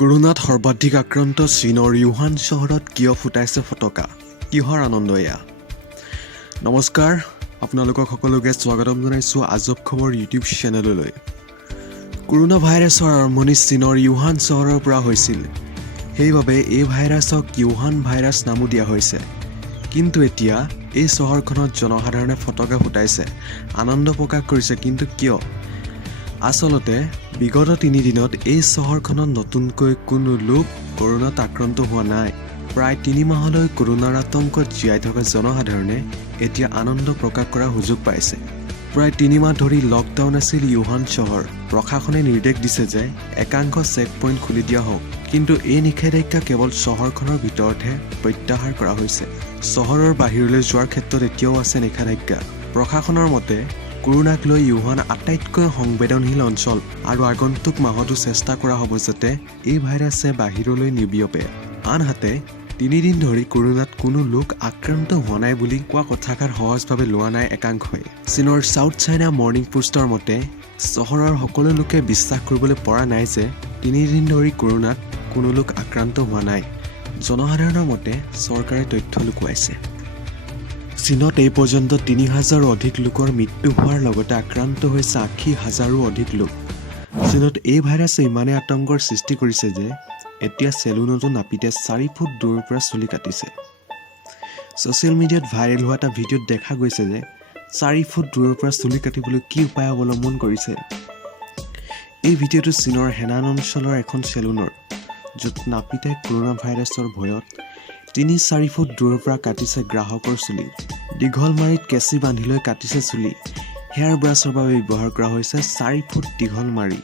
কৰোনাত সৰ্বাধিক আক্ৰান্ত চীনৰ ইউহান চহৰত কিয় ফুটাইছে ফটকা কিহৰ আনন্দ এয়া নমস্কাৰ আপোনালোকক সকলোকে স্বাগতম জনাইছো আজব খবৰ ইউটিউব চেনেললৈ কৰোনা ভাইৰাছৰ আৰম্ভণি চীনৰ ইউহান চহৰৰ পৰা হৈছিল সেইবাবে এই ভাইৰাছক ইউহান ভাইৰাছ নামো দিয়া হৈছে কিন্তু এতিয়া এই চহৰখনত জনসাধাৰণে ফটকা ফুটাইছে আনন্দ প্ৰকাশ কৰিছে কিন্তু কিয় আচলতে বিগত 3 দিনত এই চহৰখনত নতুনকৈ কোনো লোক কৰোনাত আক্ৰান্ত হোৱা নাই প্ৰায় 3 মাহলৈ কৰোনাৰ আতংকত জীয়াই থকা জনসাধাৰণে এতিয়া আনন্দ প্ৰকাশ কৰাৰ সুযোগ পাইছে প্ৰায় 3 মাহ ধৰি লকডাউন আছিল ইউহান চহৰ প্ৰশাসনে নিৰ্দেশ দিছে যে একাংশ চেক পইণ্ট খুলি দিয়া হোক কিন্তু এই নিষেধাজ্ঞা কেৱল চহৰখনৰ ভিতৰতহে প্ৰত্যাহাৰ কৰা হৈছে চহৰৰ বাহিৰলৈ যোৱাৰ ক্ষেত্ৰত এতিয়াও আছে নিষেধাজ্ঞা প্ৰশাসনৰ মতে কৰোনাক লৈ ইউহান আটাইতকৈ সংবেদনশীল অঞ্চল আৰু আগন্তুক মাহতো চেষ্টা কৰা হ'ব যাতে এই ভাইৰাছে বাহিৰলৈ নিবিয়পে আনহাতে 3 দিন ধৰি কৰোনাত কোনো লোক আক্ৰান্ত হোৱা নাই বুলি কোৱা কথাষাৰ সহজভাৱে লোৱা নাই একাংশই চীনৰ সাউথ চাইনা মৰ্নিং পোষ্টৰ মতে চহৰৰ সকলো লোকে বিশ্বাস কৰিবলৈ পৰা নাই যে 3 দিন ধৰি কৰোনাত কোনো লোক আক্ৰান্ত হোৱা নাই জনসাধাৰণৰ মতে চৰকাৰে তথ্য লুকুৱাইছে চীনত এই পৰ্যন্ত 3000ৰো অধিক লোকৰ মৃত্যু হোৱাৰ লগতে আক্ৰান্ত হৈছে 80,000ৰো অধিক লোক চীনত এই ভাইৰাছে ইমানে আতংকৰ সৃষ্টি কৰিছে যে এতিয়া চেলুনতো নাপিতে 4 ফুট দূৰৰ পৰা চুলি কাটিছে ছ'চিয়েল মিডিয়াত ভাইৰেল হোৱা এটা ভিডিঅ'ত দেখা গৈছে যে 4 ফুট দূৰৰ পৰা চুলি কাটিবলৈ কি উপায় অৱলম্বন কৰিছে এই ভিডিঅ'টো চীনৰ হেনান অঞ্চলৰ এখন চেলুনৰ য'ত নাপিতে কৰোনা ভাইৰাছৰ ভয়ত 3-4 ফুট দূৰৰ পৰা কাটিছে গ্ৰাহকৰ চুলি দীঘল মাৰিত কেঁচি বান্ধি লৈ কাটিছে চুলি হেয়াৰ ব্ৰাছৰ বাবে ব্যৱহাৰ কৰা হৈছে 4 ফুট দীঘল মাৰি